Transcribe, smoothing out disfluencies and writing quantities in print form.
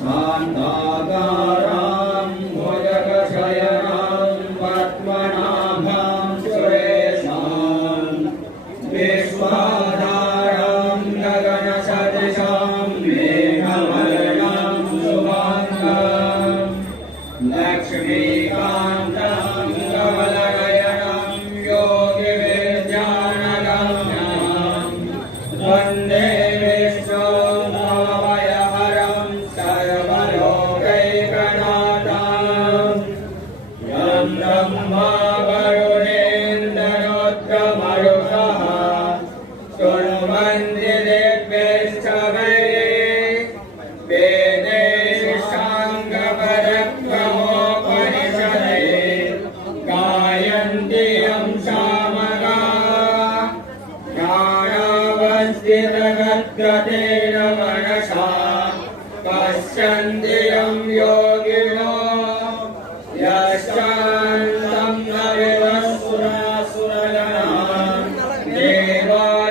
शान्ताकारां भुजगशयनां पद्मनाभां सुरेशां विश्वाधारां गगनसदृशां मेघवर्णां शुभाङ्गां लक्ष्मीकान्तां कमलनयनां योगिविद्यानगम्यां वन्दे गतेन मनसा पश्यन्ति यं यो